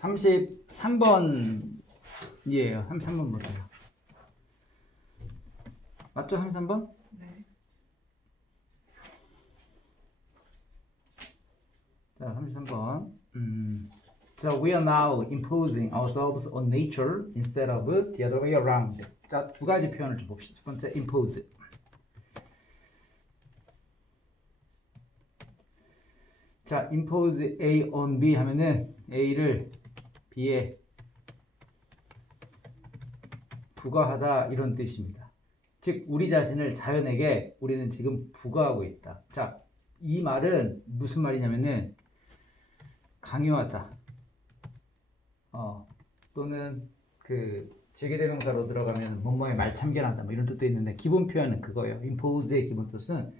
33번이에요. 33번 보세요. 맞죠? 33번? 네. 자, 33번. So we are now imposing ourselves on nature instead of the other way around. 자, 두 가지 표현을 좀 봅시다. 첫 번째, impose. 자, impose A on B 하면은 A를 B에 부과하다 이런 뜻입니다. 즉, 우리 자신을 자연에게 우리는 지금 부과하고 있다. 자, 이 말은 무슨 말이냐면은 강요하다. 또는 그 제계대명사로 들어가면 뭐뭐에 말참견한다 뭐 이런 뜻도 있는데 기본 표현은 그거예요. impose의 기본 뜻은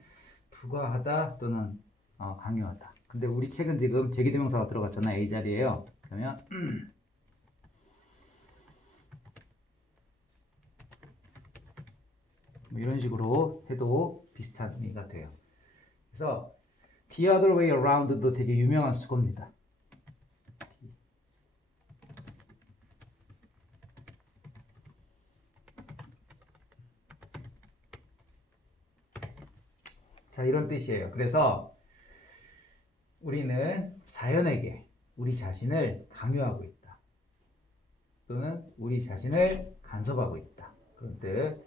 부과하다 또는 강요하다. 근데 우리 책은 지금 제계대명사가 들어갔잖아. A 자리에요. 그러면 뭐 이런 식으로 해도 비슷한 의미가 돼요. 그래서 the other way around도 되게 유명한 수거입니다. 자, 이런 뜻이에요. 그래서 우리는 자연에게 우리 자신을 강요하고 있다. 또는 우리 자신을 간섭하고 있다. 그런 뜻.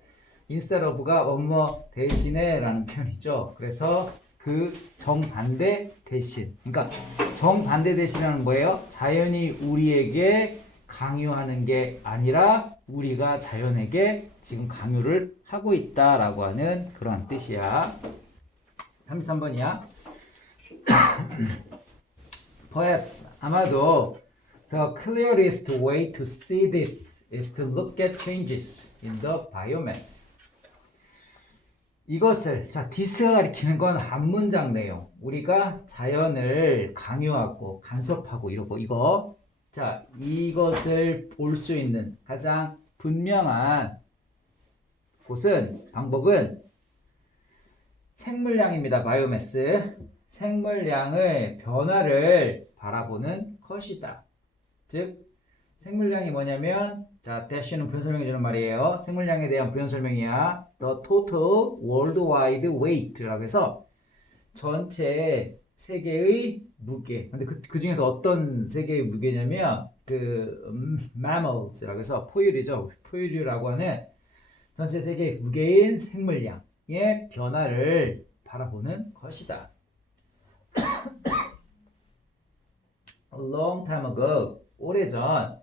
instead of가 뭐뭐 대신에 라는 표현이죠. 그래서 그 정반대 대신. 그러니까 정반대 대신이라는 뭐예요? 자연이 우리에게 강요하는 게 아니라 우리가 자연에게 지금 강요를 하고 있다라고 하는 그런 뜻이야. 33번이야. Perhaps 아마도 the clearest way to see this is to look at changes in the biomass. 이것을 자 this가 가리키는 건 한 문장 내용. 우리가 자연을 강요하고 간섭하고 이러고 이거 자 이것을 볼 수 있는 가장 분명한 곳은 방법은 생물량입니다. 바이오매스. 생물량의 변화를 바라보는 것이다. 즉 생물량이 뭐냐면 자 대시는 부연 설명해 주는 말이에요. 생물량에 대한 부연 설명이야. The total worldwide weight라고 해서 전체 세계의 무게. 근데 그 중에서 어떤 세계의 무게냐면 mammals라고 해서 포유류죠. 포유류라고 하는 전체 세계의 무게인 생물량의 변화를 바라보는 것이다. A long time ago, 오래전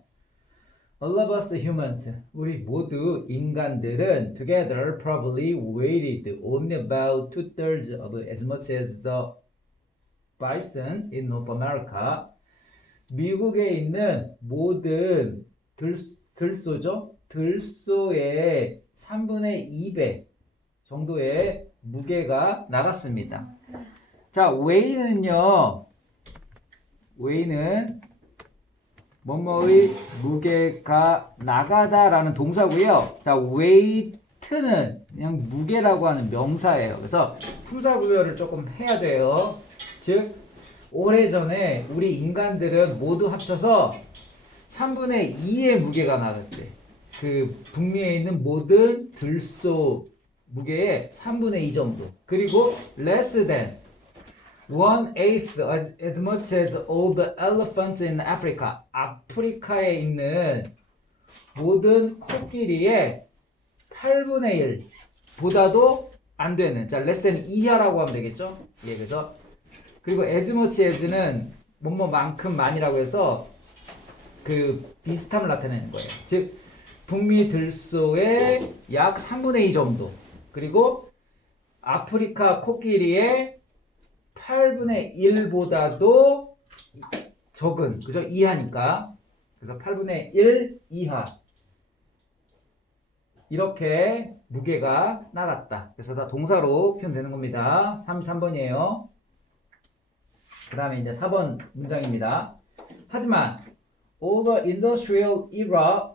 all of us humans, 우리 모두 인간들은 together probably weighed only about 2/3 of as much as the bison in North America. 미국에 있는 모든 들소죠? 들소의 3분의 2배 정도의 무게가 나갔습니다. 자, 웨이는요. 웨이는 뭐뭐의 무게가 나가다라는 동사고요. 자, 웨이트는 그냥 무게라고 하는 명사예요. 그래서 품사구별을 조금 해야 돼요. 즉 오래전에 우리 인간들은 모두 합쳐서 3분의 2의 무게가 나갔대. 그 북미에 있는 모든 들소 무게의 3분의 2 정도. 그리고 less than 1/8 as much as all the elephants in Africa. 아프리카에 있는 모든 코끼리의 8분의 1보다도 안 되는. 자, less than 이하라고 하면 되겠죠? 예, 그래서 그리고 as much as는 뭐뭐만큼만이라고 해서 그 비슷함을 나타내는 거예요. 즉 북미 들소의 약 3분의 2 정도. 그리고 아프리카 코끼리의 8분의 1보다도 적은, 그죠? 이하니까. 그래서 8분의 1 이하. 이렇게 무게가 나갔다. 그래서 다 동사로 표현되는 겁니다. 33번이에요. 그 다음에 이제 4번 문장입니다. 하지만, all the industrial era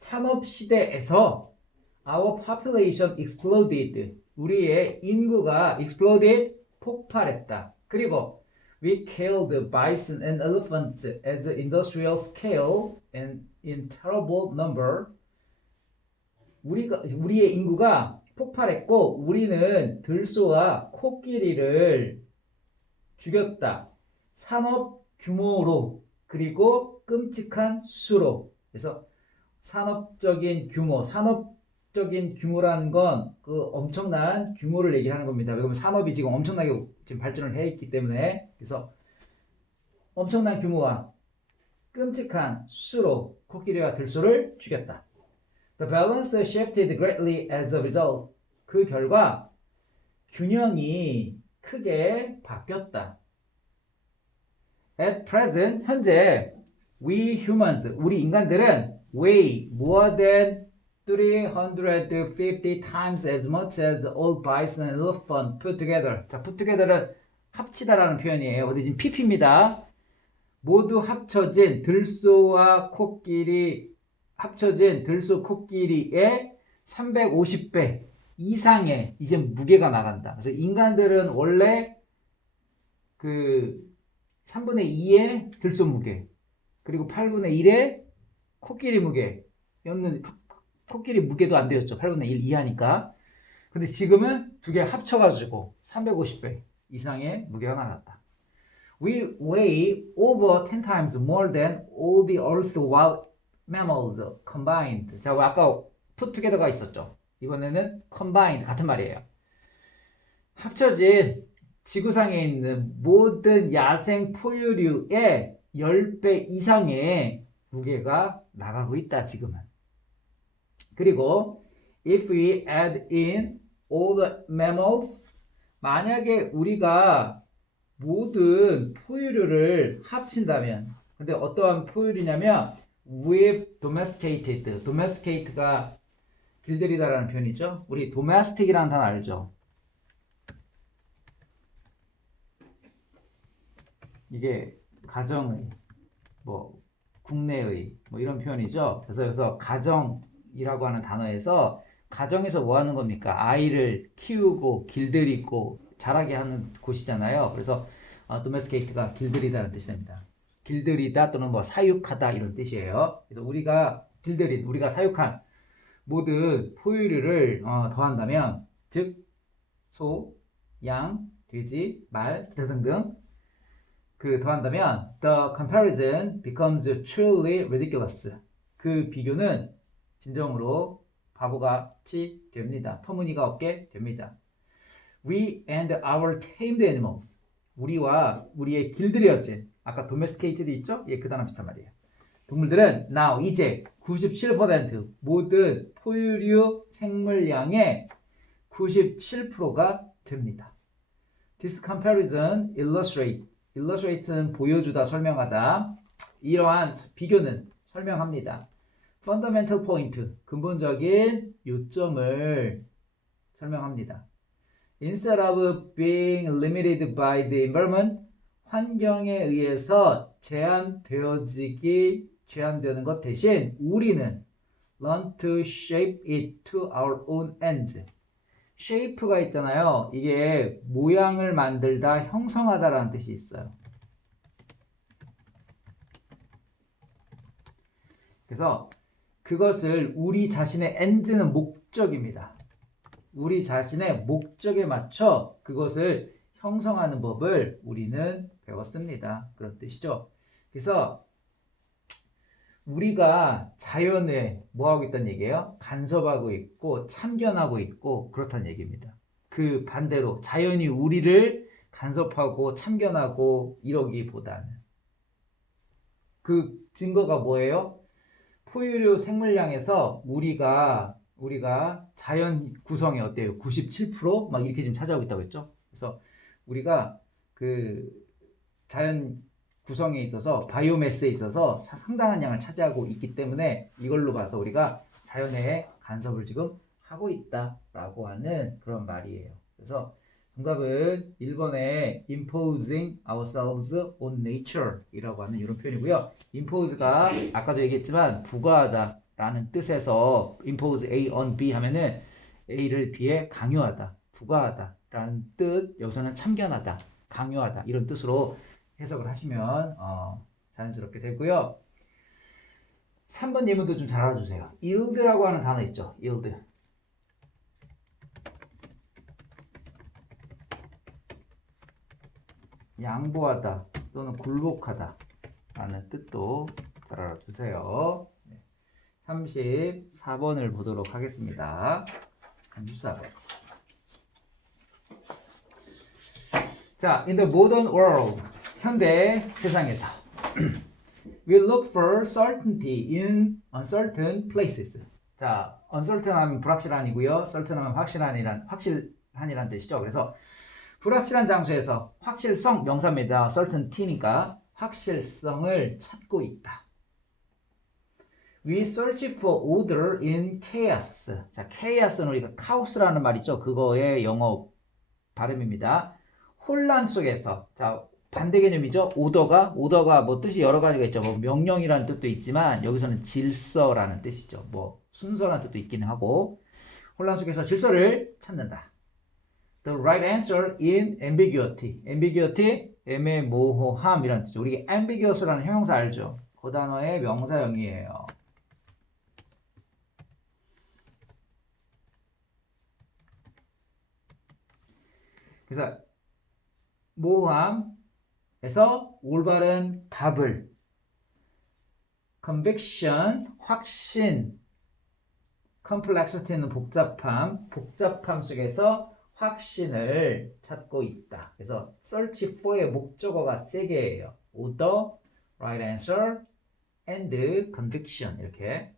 산업시대에서 our population exploded. 우리의 인구가 exploded 폭발했다. 그리고 We killed the bison and elephants at the industrial scale and in terrible number. 우리의 인구가 폭발했고 우리는 들소와 코끼리를 죽였다. 산업 규모로 그리고 끔찍한 수로. 그래서 산업적인 규모라는 건 그 엄청난 규모를 얘기하는 겁니다. 왜냐하면 산업이 지금 엄청나게 지금 발전을 해 있기 때문에 그래서 엄청난 규모와 끔찍한 수로 코끼리와 들소를 죽였다. The balance shifted greatly as a result. 그 결과 균형이 크게 바뀌었다. At present, 현재 we humans, 우리 인간들은 weigh more than 350 times as much as all bison and elephant put together. 자, put together는 합치다라는 표현이에요. 어디 지금 pp입니다. 모두 합쳐진 들소와 코끼리 합쳐진 들소 코끼리의 350배 이상의 이제 무게가 나간다. 그래서 인간들은 원래 그 3분의 2의 들소 무게 그리고 8분의 1의 코끼리 무게였는 코끼리 무게도 안 되었죠. 8분의 1 이하니까. 근데 지금은 두 개 합쳐가지고 350배 이상의 무게가 나갔다. We weigh over 10 times more than all the earth wild mammals combined. 자, 아까 put together가 있었죠. 이번에는 combined 같은 말이에요. 합쳐진 지구상에 있는 모든 야생 포유류의 10배 이상의 무게가 나가고 있다 지금은. 그리고 if we add in all the mammals, 만약에 우리가 모든 포유류를 합친다면, 근데 어떠한 포유류냐면 we've domesticated, domesticated가 길들이다라는 표현이죠. 우리 domestic이라는 단어 알죠? 이게 가정의, 뭐 국내의 뭐 이런 표현이죠. 그래서 여기서 가정이라고 하는 단어에서 가정에서 뭐 하는 겁니까? 아이를 키우고 길들이고 자라게 하는 곳이잖아요. 그래서 domesticate가 길들이다라는 뜻이 됩니다. 길들이다 또는 뭐 사육하다 이런 뜻이에요. 그래서 우리가 길들인, 우리가 사육한 모든 포유류를 더한다면, 즉 소, 양, 돼지, 말 등등 그 더한다면 the comparison becomes truly ridiculous. 그 비교는 진정으로 바보같이 됩니다. 터무니가 없게 됩니다. We and our tamed animals. 우리와 우리의 길들여진, 아까 domesticated 있죠? 예, 그 단어 비슷한 말이에요. 동물들은 now 이제 97% 모든 포유류 생물량의 97%가 됩니다. This comparison illustrate는 보여주다, 설명하다. 이러한 비교는 설명합니다. Fundamental point, 근본적인 요점을 설명합니다. Instead of being limited by the environment, 환경에 의해서 제한되는 것 대신 우리는 learn to shape it to our own ends. shape가 있잖아요. 이게 모양을 만들다, 형성하다라는 뜻이 있어요. 그래서 그것을 우리 자신의 end는 목적입니다. 우리 자신의 목적에 맞춰 그것을 형성하는 법을 우리는 배웠습니다. 그런 뜻이죠. 그래서 우리가 자연에 뭐하고 있다는 얘기예요? 간섭하고 있고 참견하고 있고 그렇다는 얘기입니다. 그 반대로 자연이 우리를 간섭하고 참견하고 이러기보다는 그 증거가 뭐예요? 포유류 생물량에서 우리가 자연 구성이 어때요? 97%? 막 이렇게 지금 차지하고 있다고 했죠? 그래서 우리가 그 자연 구성에 있어서 바이오매스에 있어서 상당한 양을 차지하고 있기 때문에 이걸로 봐서 우리가 자연의 간섭을 지금 하고 있다라고 하는 그런 말이에요. 그래서 정답은 1번에 imposing ourselves on nature 이라고 하는 이런 표현이고요. impose가 아까도 얘기했지만 부과하다 라는 뜻에서 impose A on B 하면은 A를 B에 강요하다, 부과하다 라는 뜻, 여기서는 참견하다, 강요하다 이런 뜻으로 해석을 하시면 자연스럽게 되고요. 3번 예문도 좀 잘 알아주세요. yield라고 하는 단어 있죠. yield. 양보하다 또는 굴복하다 라는 뜻도 잘 알아주세요. 34번을 보도록 하겠습니다. 34번. 자, in the modern world, 현대 세상에서 we look for certainty in uncertain places. 자, uncertain 하면 불확실한이고요. certain 하면 확실한이란 뜻이죠. 그래서 불확실한 장소에서 확실성 명사입니다. certainty니까 확실성을 찾고 있다. We search for order in chaos. 자, chaos는 우리가 카오스라는 말 있죠. 그거의 영어 발음입니다. 혼란 속에서. 자, 반대 개념이죠. 오더가 뭐 뜻이 여러 가지가 있죠. 뭐 명령이라는 뜻도 있지만 여기서는 질서라는 뜻이죠. 뭐 순서라는 뜻도 있기는 하고 혼란 속에서 질서를 찾는다. The right answer in ambiguity. ambiguity 애매모호함이라는 뜻이죠. 우리 ambiguous라는 형용사 알죠? 그 단어의 명사형이에요. 그래서 모호함에서 올바른 답을 conviction, 확신, complexity는 복잡함 속에서 확신을 찾고 있다. 그래서 search for의 목적어가 3개예요. order, right answer, and conviction 이렇게.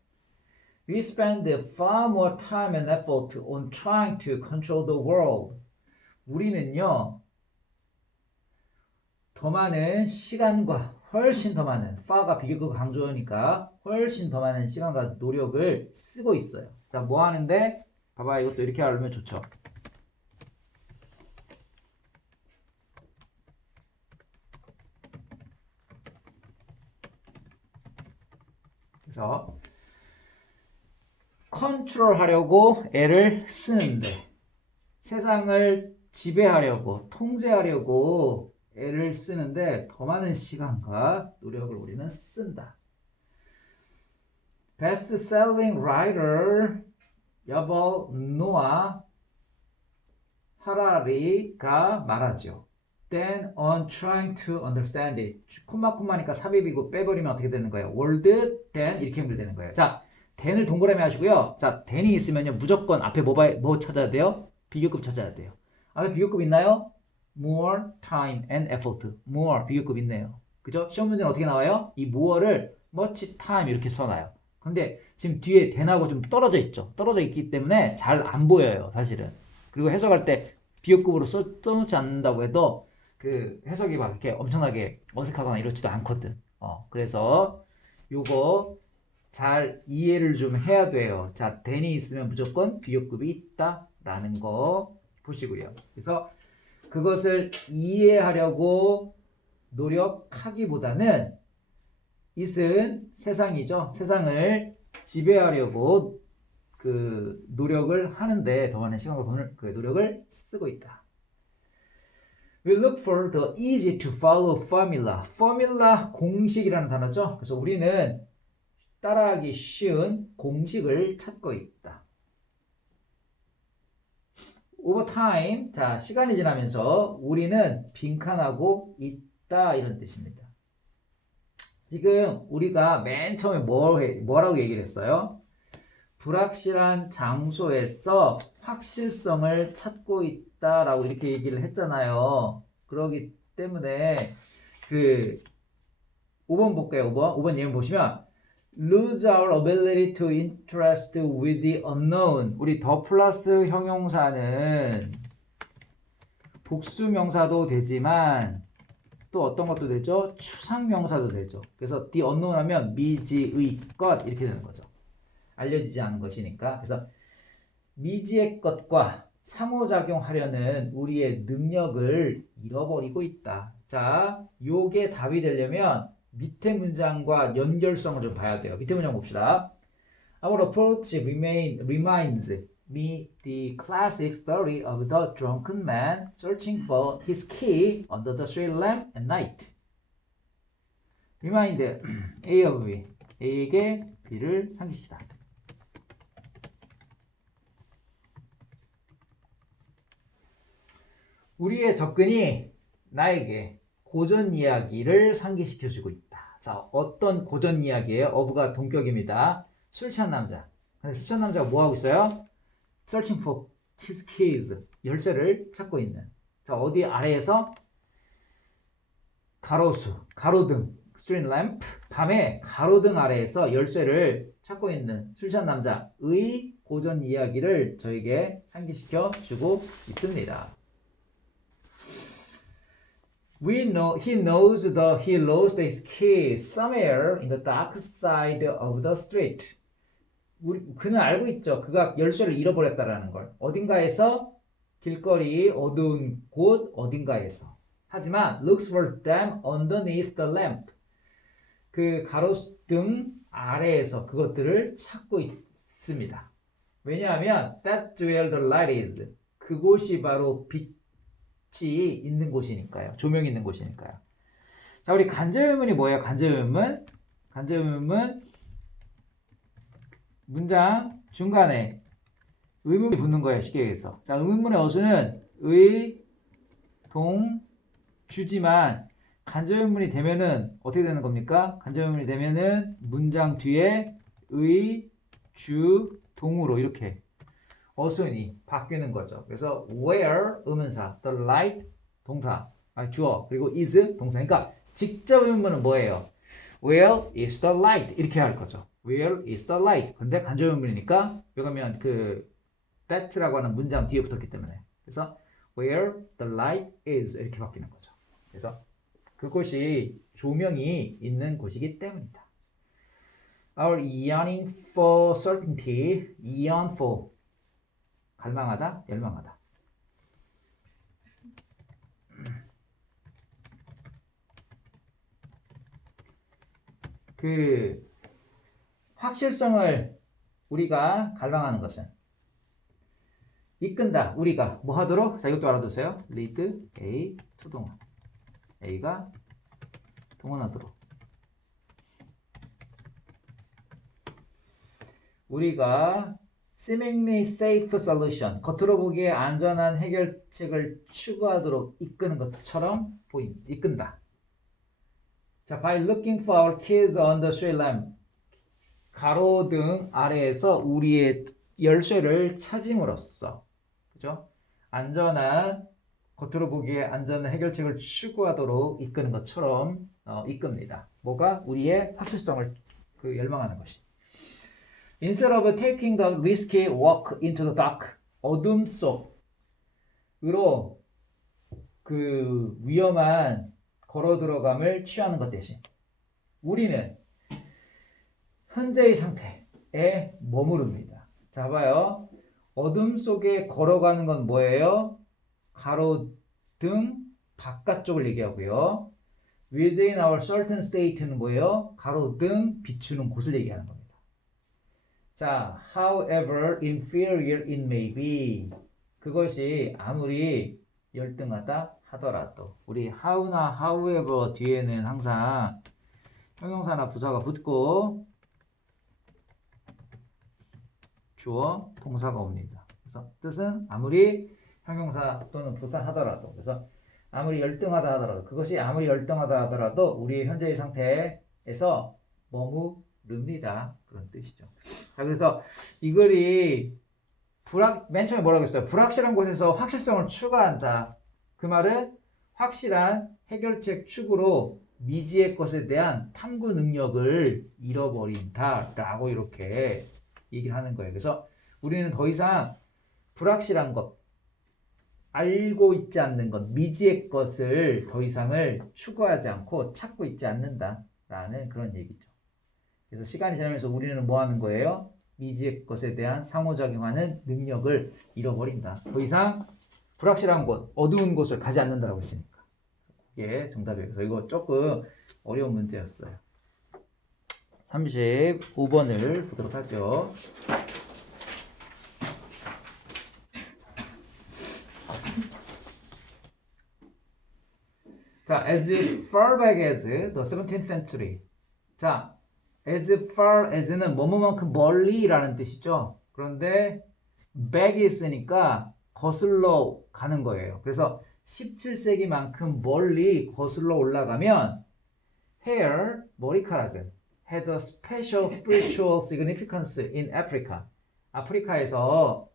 We spend far more time and effort on trying to control the world. 우리는요, 더 많은 시간과 훨씬 더 많은, far가 비교급 강조니까 훨씬 더 많은 시간과 노력을 쓰고 있어요. 자, 뭐 하는데? 봐봐, 이것도 이렇게 알면 좋죠. 그래서 컨트롤하려고 애를 쓰는데 세상을 지배하려고 통제하려고 애를 쓰는데 더 많은 시간과 노력을 우리는 쓴다. Best-selling writer 여벌 노아 하라리가 말하죠. Then on trying to understand it. 콤마니까 삽입이고 빼버리면 어떻게 되는 거예요? word, then 이렇게 연결되는 거예요. 자, then을 동그라미 하시고요. 자, then이 있으면요 무조건 앞에 뭐 찾아야 돼요? 비교급 찾아야 돼요. 앞에 비교급 있나요? more time and effort. more 비교급 있네요. 그죠? 시험 문제는 어떻게 나와요? 이 more를 much time 이렇게 써놔요. 근데 지금 뒤에 then하고 좀 떨어져 있죠. 떨어져 있기 때문에 잘 안 보여요, 사실은. 그리고 해석할 때 비교급으로 써놓지 않는다고 해도 그 해석이 막 이렇게 엄청나게 어색하거나 이렇지도 않거든. 그래서 요거 잘 이해를 좀 해야 돼요. 자, then이 있으면 무조건 비교급이 있다라는 거 보시고요. 그래서 그것을 이해하려고 노력하기보다는 it은 세상이죠. 세상을 지배하려고 그 노력을 하는데 더 많은 시간과 돈을 그 노력을 쓰고 있다. We look for the easy to follow formula. formula 공식이라는 단어죠. 그래서 우리는 따라하기 쉬운 공식을 찾고 있다. over time, 자, 시간이 지나면서 우리는 빈칸하고 있다 이런 뜻입니다. 지금 우리가 맨 처음에 뭐라고 얘기를 했어요? 불확실한 장소에서 확실성을 찾고 있다라고 이렇게 얘기를 했잖아요. 그러기 때문에 그 5번 볼게요. 5번 예문 보시면 lose our ability to interest with the unknown. 우리 더 플러스 형용사는 복수명사도 되지만 또 어떤 것도 되죠? 추상명사도 되죠. 그래서 the unknown 하면 미지의 것 이렇게 되는 거죠. 알려지지 않은 것이니까. 그래서 미지의 것과 상호작용하려는 우리의 능력을 잃어버리고 있다. 자, 요게 답이 되려면 밑에 문장과 연결성을 좀 봐야 돼요. 밑에 문장 봅시다. Our approach reminds me the classic story of the drunken man searching for his key under the street lamp at night. remind A of B. A에게 B를 상기시키다. 우리의 접근이 나에게 고전 이야기를 상기시켜주고 있다. 자, 어떤 고전 이야기예요? of가 동격입니다. 술 취한 남자. 근데 술 취한 남자가 뭐 하고 있어요? Searching for his keys. 열쇠를 찾고 있는. 자, 어디 아래에서? 가로수, 가로등, street lamp. 밤에 가로등 아래에서 열쇠를 찾고 있는 술 취한 남자의 고전 이야기를 저에게 상기시켜 주고 있습니다. He knows he lost his keys somewhere in the dark side of the street. 그는 알고 있죠. 그가 열쇠를 잃어버렸다라는 걸. 어딘가에서 길거리 어두운 곳 어딘가에서. 하지만 looks for them underneath the lamp. 그 가로등 아래에서 그것들을 찾고 있습니다. 왜냐하면 that's where the light is. 그곳이 바로 빛이 있는 곳이니까요. 조명이 있는 곳이니까요. 자, 우리 간접의문이 뭐예요? 간접의문 문장 중간에 의문이 붙는 거예요. 쉽게 얘기해서. 자, 의문문의 어수는 의, 동, 주지만 간접의문이 되면은 어떻게 되는 겁니까? 간접의문이 되면은 문장 뒤에 의, 주, 동으로 이렇게 어순이 바뀌는 거죠. 그래서 where 의문사, the light 동사, 주어, 그리고 is 동사. 그러니까 직접 의문문은 뭐예요? Where is the light? 이렇게 할 거죠. Where is the light? 근데 간접 의문이니까 왜냐면 그 that라고 하는 문장 뒤에 붙었기 때문에. 그래서 where the light is 이렇게 바뀌는 거죠. 그래서 그곳이 조명이 있는 곳이기 때문이다. Our yearning for certainty, yearn for 갈망하다, 열망하다. 그 확실성을 우리가 갈망하는 것은 이끈다. 우리가 뭐 하도록? 자, 이것도 알아두세요. lead A to 동원. A가 동원하도록. 우리가 seemingly safe solution, 겉으로 보기에 안전한 해결책을 추구하도록 이끄는 것처럼 이끈다. 자, by looking for our keys on the street lamp, 가로등 아래에서 우리의 열쇠를 찾음으로써, 그죠? 안전한, 겉으로 보기에 안전한 해결책을 추구하도록 이끄는 것처럼 이끕니다. 뭐가? 우리의 확실성을 열망하는 것이. Instead of taking the risky walk into the dark, 어둠 속으로 그 위험한 걸어 들어감을 취하는 것 대신 우리는 현재의 상태에 머무릅니다. 자, 봐요. 어둠 속에 걸어가는 건 뭐예요? 가로등 바깥쪽을 얘기하고요. Within our certain state는 뭐예요? 가로등 비추는 곳을 얘기하는 겁니다. 자, however inferior it may be, 그것이 아무리 열등하다 하더라도 우리 how나 however 뒤에는 항상 형용사나 부사가 붙고 주어, 동사가 옵니다. 그래서 뜻은 아무리 형용사 또는 부사 하더라도, 그래서 아무리 열등하다 하더라도, 그것이 아무리 열등하다 하더라도 우리의 현재의 상태에서 머무릅니다. 그런 뜻이죠. 자, 그래서 이 글이 맨 처음에 뭐라고 했어요? 불확실한 곳에서 확실성을 추구한다. 그 말은 확실한 해결책 추구로 미지의 것에 대한 탐구 능력을 잃어버린다 라고 이렇게 얘기를 하는 거예요. 그래서 우리는 더 이상 불확실한 것, 알고 있지 않는 것, 미지의 것을 더 이상을 추구하지 않고 찾고 있지 않는다라는 그런 얘기죠. 그래서 시간이 지나면서 우리는 뭐 하는 거예요? 미지의 것에 대한 상호작용하는 능력을 잃어버린다. 더 이상 불확실한 곳, 어두운 곳을 가지 않는다라고 했으니까. 이게 정답이에요. 그래서 이거 조금 어려운 문제였어요. 35번을 보도록 하죠. 자, as far back as the 17th century. 자, as far as는 뭐뭐만큼 멀리라는 뜻이죠. 그런데 back이 있으니까 거슬러 가는 거예요. 그래서 17세기만큼 멀리 거슬러 올라가면 hair, 머리카락은 had a special spiritual significance in Africa. 아프리카에서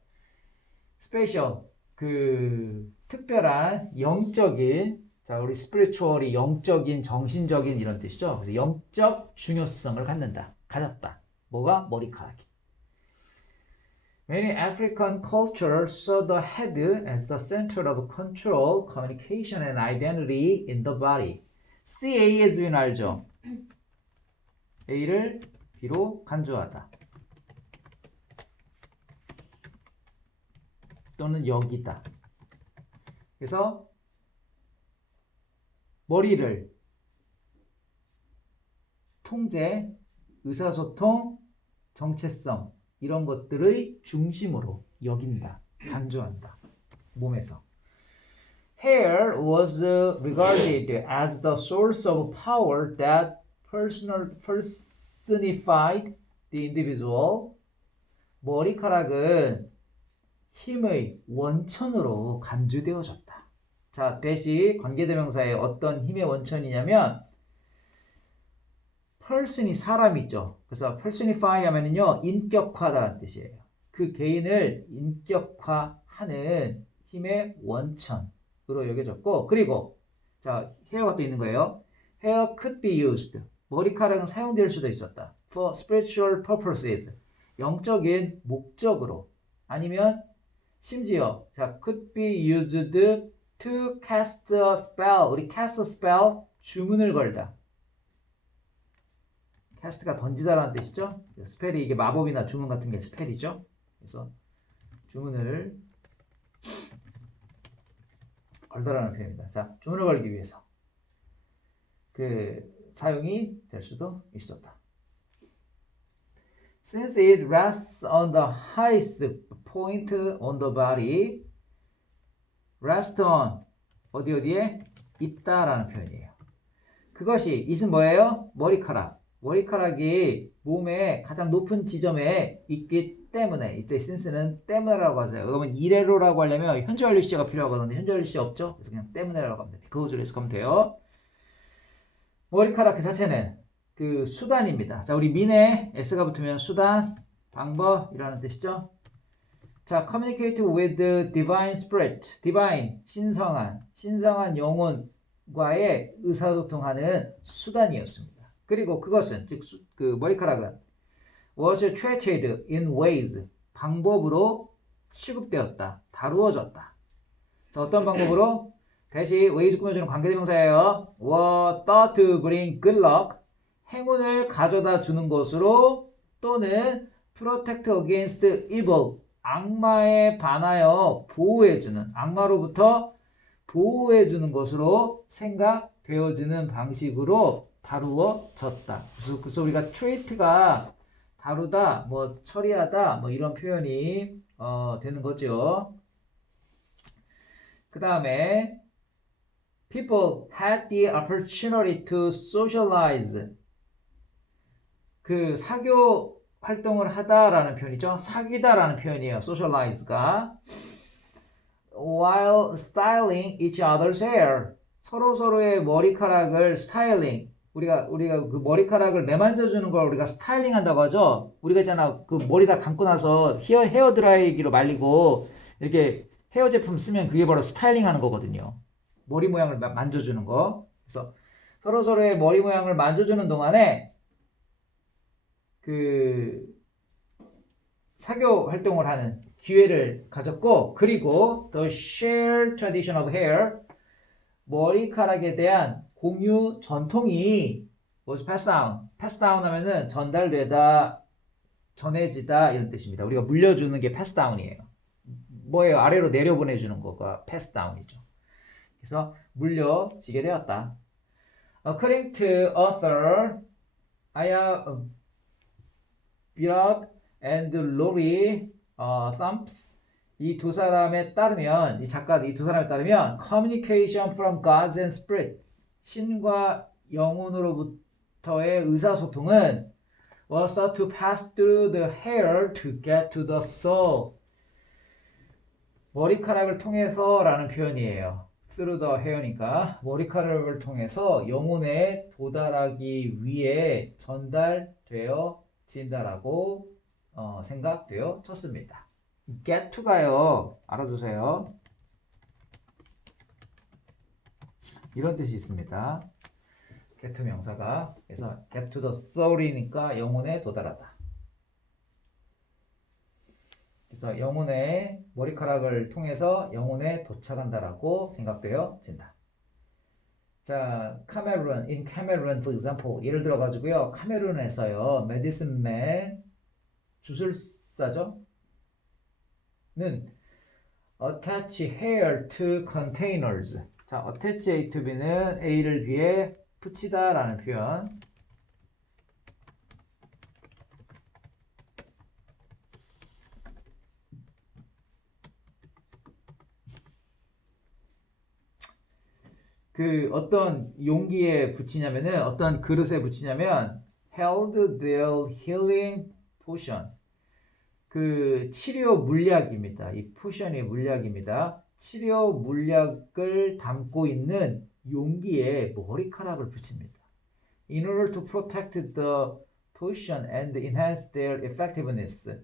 special, 그 특별한 영적인, 자 우리 spiritual이 영적인, 정신적인 이런 뜻이죠. 그래서 영적 중요성을 가졌다. 뭐가? 머리카락이. Many African cultures saw the head as the center of control, communication, and identity in the body. CA as B는 알죠? A를 B로 간주하다. 또는 여기다. 그래서 머리를 통제, 의사소통, 정체성 이런 것들의 중심으로 여긴다, 간주한다. 몸에서. Hair was regarded as the source of power that personified the individual. 머리카락은 힘의 원천으로 간주되어졌다. 자, 대시 관계대명사의 어떤 힘의 원천이냐면 person이 사람이죠. 그래서 personify 하면은요 인격화다라는 뜻이에요. 그 개인을 인격화하는 힘의 원천으로 여겨졌고, 그리고 자 hair가 또 있는 거예요. Hair could be used. 머리카락은 사용될 수도 있었다. For spiritual purposes. 영적인 목적으로. 아니면 심지어 자 could be used to cast a spell. 우리 cast a spell 주문을 걸다. cast가 던지다라는 뜻이죠. 스펠이 이게 마법이나 주문 같은 게 스펠이죠. 그래서 주문을 걸다라는 표현입니다. 자, 주문을 걸기 위해서 그 사용이 될 수도 있었다. Since it rests on the highest point on the body, rest on 어디에 있다라는 표현이에요. 그것이 it은 뭐예요? 머리카락이 몸의 가장 높은 지점에 있기 때문에, 이때 since는 때문에라고 하세요. 그러면 이래로라고 하려면 현재 완료 시제가 필요하거든요. 현재 완료 시제 없죠? 그래서 그냥 때문에라고 하면 돼요. 그것으로 해석하면 돼요. 머리카락 그 자체는 그 수단입니다. 자, 우리 민에 s가 붙으면 수단, 방법이라는 뜻이죠. 자, communicate with the divine spirit. divine, 신성한 영혼과의 의사소통하는 수단이었습니다. 그리고 그것은, 즉, 그 머리카락은 was treated in ways, 방법으로 취급되었다, 다루어졌다. 자, 어떤 방법으로? 대시 ways 꾸며주는 관계대명사예요. were thought to bring good luck, 행운을 가져다 주는 것으로, 또는 protect against evil, 악마에 반하여 보호해주는, 악마로부터 보호해주는 것으로 생각되어지는 방식으로 다루어졌다. 그래서 우리가 treat가 다루다, 뭐 처리하다, 뭐 이런 표현이 되는 거죠. 그 다음에 people had the opportunity to socialize. 그 사교 활동을 하다라는 표현이죠. 사귀다라는 표현이에요. socialize가. while styling each other's hair. 서로의 머리카락을 스타일링. 우리가 그 머리카락을 매만져주는 걸 우리가 스타일링 한다고 하죠. 우리가 있잖아, 그 머리 다 감고 나서 헤어 드라이기로 말리고 이렇게 헤어 제품 쓰면 그게 바로 스타일링 하는 거거든요. 머리 모양을 만져주는 거. 그래서 서로의 머리 모양을 만져주는 동안에 그 사교 활동을 하는 기회를 가졌고, 그리고 the shared tradition of hair, 머리카락에 대한 공유 전통이 was passed down. pass down 하면은 전달되다, 전해지다 이런 뜻입니다. 우리가 물려주는 게 pass down이에요. 뭐예요? 아래로 내려보내주는 거가 pass down이죠. 그래서 물려지게 되었다. According to author Aya Bird and Lori Thumps, 이 두 사람에 따르면, 이 작가 이 두 사람에 따르면 communication from gods and spirits, 신과 영혼으로부터의 의사소통은 was thought to pass through the hair to get to the soul. 머리카락을 통해서 라는 표현이에요. through the hair니까 머리카락을 통해서 영혼에 도달하기 위해 전달되어진다라고 생각되어 졌습니다. get to가요. 알아두세요. 이런 뜻이 있습니다. get to 명사가. 그래서 get to the soul이니까 영혼에 도달하다. 그래서 영혼의 머리카락을 통해서 영혼에 도착한다라고 생각되어진다. 자, 카메룬, in Cameroon, for example, 예를 들어 가지고요, 카메룬에서요, medicine man, 주술사죠, 는 attach hair to containers. 자, attach A to B는 A를 B에 붙이다 라는 표현. 그 어떤 용기에 붙이냐면은 어떤 그릇에 붙이냐면 held their healing potion. 그 치료 물약입니다. 이 포션이 물약입니다. 치료 물약을 담고 있는 용기에 머리카락을 붙입니다. In order to protect the potion and enhance their effectiveness.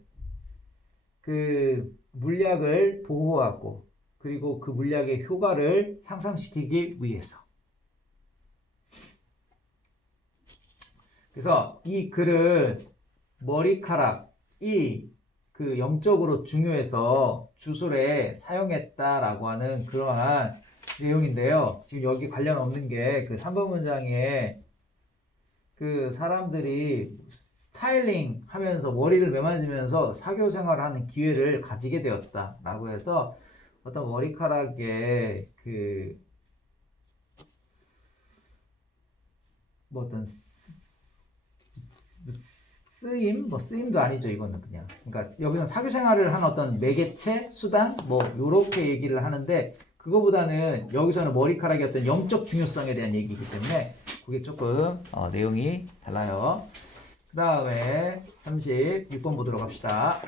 그 물약을 보호하고 그리고 그 물약의 효과를 향상시키기 위해서. 그래서 이 글은 머리카락이 그 영적으로 중요해서 주술에 사용했다라고 하는 그러한 내용인데요. 지금 여기 관련 없는 게 그 3번 문장에 그 사람들이 스타일링 하면서 머리를 매만지면서 사교 생활을 하는 기회를 가지게 되었다라고 해서 어떤 머리카락에 그 뭐 어떤 쓰임? 뭐 쓰임도 아니죠. 이거는 그냥. 그러니까 여기는 사교 생활을 한 어떤 매개체, 수단 뭐 요렇게 얘기를 하는데 그거보다는 여기서는 머리카락의 어떤 영적 중요성에 대한 얘기이기 때문에 그게 조금 내용이 달라요. 그 다음에 36번 보도록 합시다.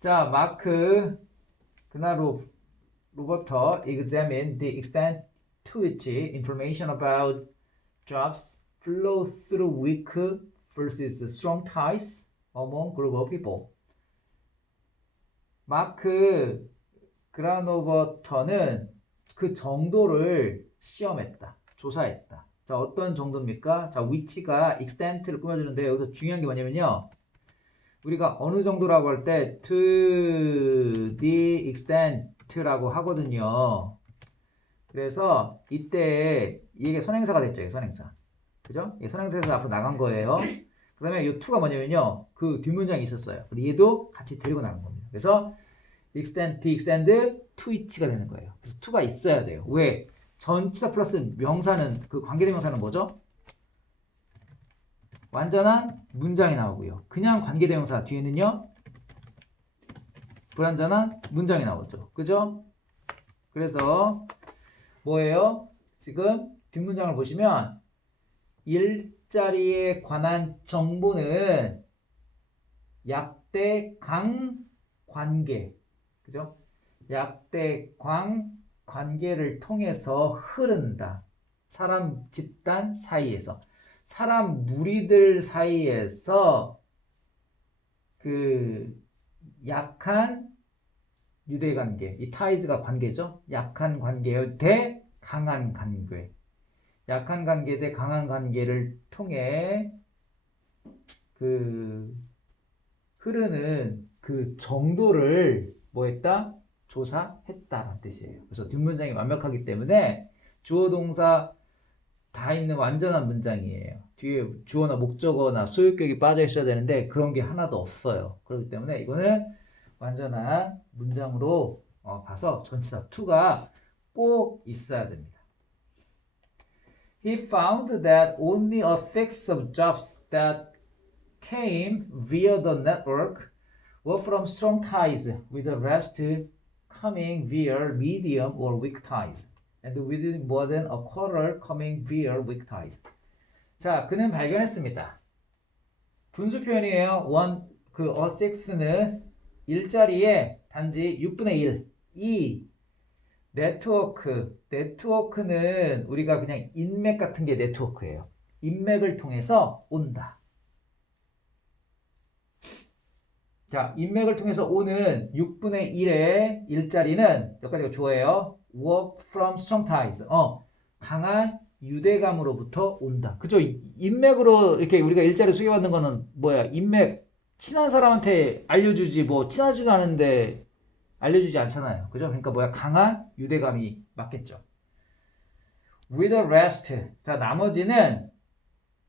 자, 마크 그나로부터 examine the extent to which information about jobs flow through weak versus strong ties among group of people. 마크 그라노버터는 그 정도를 시험했다, 조사했다. 자, 어떤 정도입니까? 자, 위치가 extent를 꾸며주는데 여기서 중요한 게 뭐냐면요. 우리가 어느 정도라고 할 때 to the extent라고 하거든요. 그래서 이때 이게 선행사가 됐죠. 이게 선행사. 그죠? 이게 선행사에서 앞으로 나간 거예요. 그 다음에 이 to가 뭐냐면요. 그 뒷문장이 있었어요. 근데 얘도 같이 데리고 나간 겁니다. 그래서 extend, the extend, to it가 되는 거예요. 그래서 to가 있어야 돼요. 왜? 전치사 플러스 명사는 그 관계대명사는 뭐죠? 완전한 문장이 나오고요. 그냥 관계대명사 뒤에는요. 불완전한 문장이 나오죠. 그죠? 그래서 뭐예요? 지금 뒷문장을 보시면 일자리에 관한 정보는 약대강 관계, 그죠? 약대강 관계를 통해서 흐른다. 사람 집단 사이에서, 사람 무리들 사이에서 그 약한 유대관계, 이 타이즈가 관계죠. 약한 관계요 대 강한 관계. 약한 관계 대 강한 관계를 통해 그 흐르는 그 정도를 뭐 했다? 조사했다라는 뜻이에요. 그래서 뒷문장이 완벽하기 때문에 주어 동사 다 있는 완전한 문장이에요. 뒤에 주어나 목적어나 소유격이 빠져 있어야 되는데 그런 게 하나도 없어요. 그렇기 때문에 이거는 완전한 문장으로 봐서 전치사 to가 꼭 있어야 됩니다. He found that only a fix of jobs that came via the network were from strong ties, with the rest coming via medium or weak ties. and with more than a quarter coming via weekdays. 자, 그는 발견했습니다. 분수 표현이에요. 그 a6는 일자리에 단지 6분의 1. 이 네트워크는 우리가 그냥 인맥 같은 게 네트워크예요. 인맥을 통해서 온다. 자, 인맥을 통해서 오는 6분의 1의 일자리는 여기까지가 주어예요. work from strong ties. 강한 유대감으로부터 온다. 그죠? 인맥으로 이렇게 우리가 일자리 소개받는 거는 뭐야? 인맥, 친한 사람한테 알려주지, 뭐, 친하지도 않은데 알려주지 않잖아요. 그죠? 그러니까 뭐야? 강한 유대감이 맞겠죠. with the rest. 자, 나머지는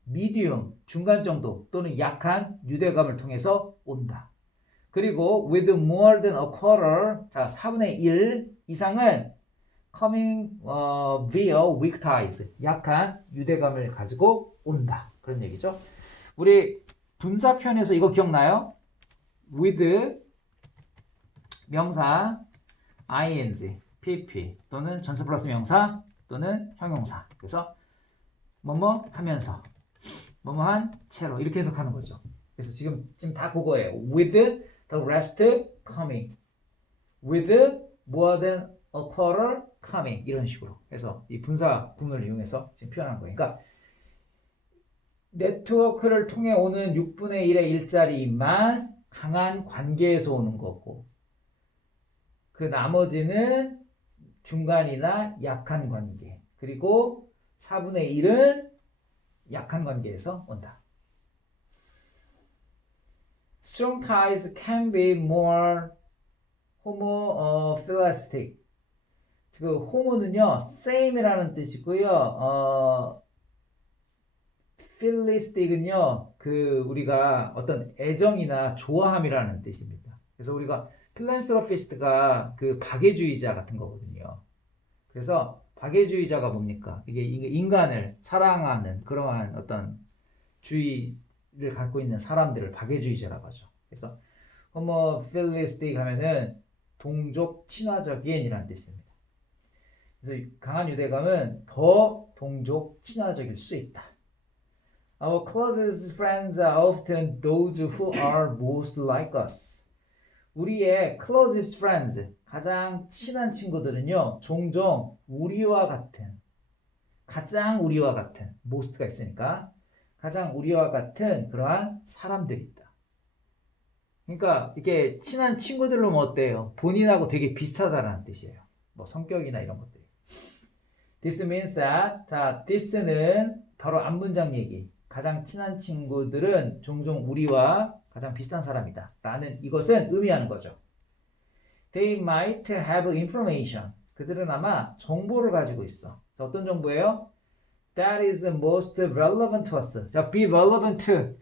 medium, 중간 정도 또는 약한 유대감을 통해서 온다. 그리고 with more than a quarter, 자, 4분의 1 이상은 coming via weak ties, 약한 유대감을 가지고 온다. 그런 얘기죠. 우리 분사편에서 이거 기억나요? with 명사 ing, pp 또는 전치 플러스 명사 또는 형용사. 그래서 뭐뭐 하면서 뭐뭐한 채로 이렇게 해석하는 거죠. 그래서 지금 다 그거예요. with the rest coming, with more than a quarter coming, 이런 식으로 해서 이 분사 구문을 이용해서 지금 표현한 거예요. 그러니까 네트워크를 통해 오는 6분의 1의 일자리만 강한 관계에서 오는 거고, 그 나머지는 중간이나 약한 관계, 그리고 4분의 1은 약한 관계에서 온다. Strong ties can be more homophilistic. 그 homo는요, same이라는 뜻이고요. philistic은요, 그 우리가 어떤 애정이나 좋아함이라는 뜻입니다. 그래서 우리가 philanthropist가 그 박애주의자 같은 거거든요. 그래서 박애주의자가 뭡니까? 이게 인간을 사랑하는 그러한 어떤 주의를 갖고 있는 사람들을 박애주의자라고 하죠. 그래서 homophilistic 하면은 동족 친화적인이라는 뜻입니다. 그래서 강한 유대감은 더 동족 친화적일 수 있다. Our closest friends are often those who are most like us. 우리의 closest friends, 가장 친한 친구들은요, 종종 우리와 같은, 가장 우리와 같은, most가 있으니까 가장 우리와 같은 그러한 사람들이 있다. 그러니까 이게 친한 친구들로 뭐 어때요? 본인하고 되게 비슷하다는 뜻이에요. 뭐 성격이나 이런 것들. This means that, 자, this는 바로 앞문장 얘기. 가장 친한 친구들은 종종 우리와 가장 비슷한 사람이다 라는 이것은 의미하는 거죠. They might have information. 그들은 아마 정보를 가지고 있어. 자, 어떤 정보예요? That is most relevant to us. 자, be relevant to.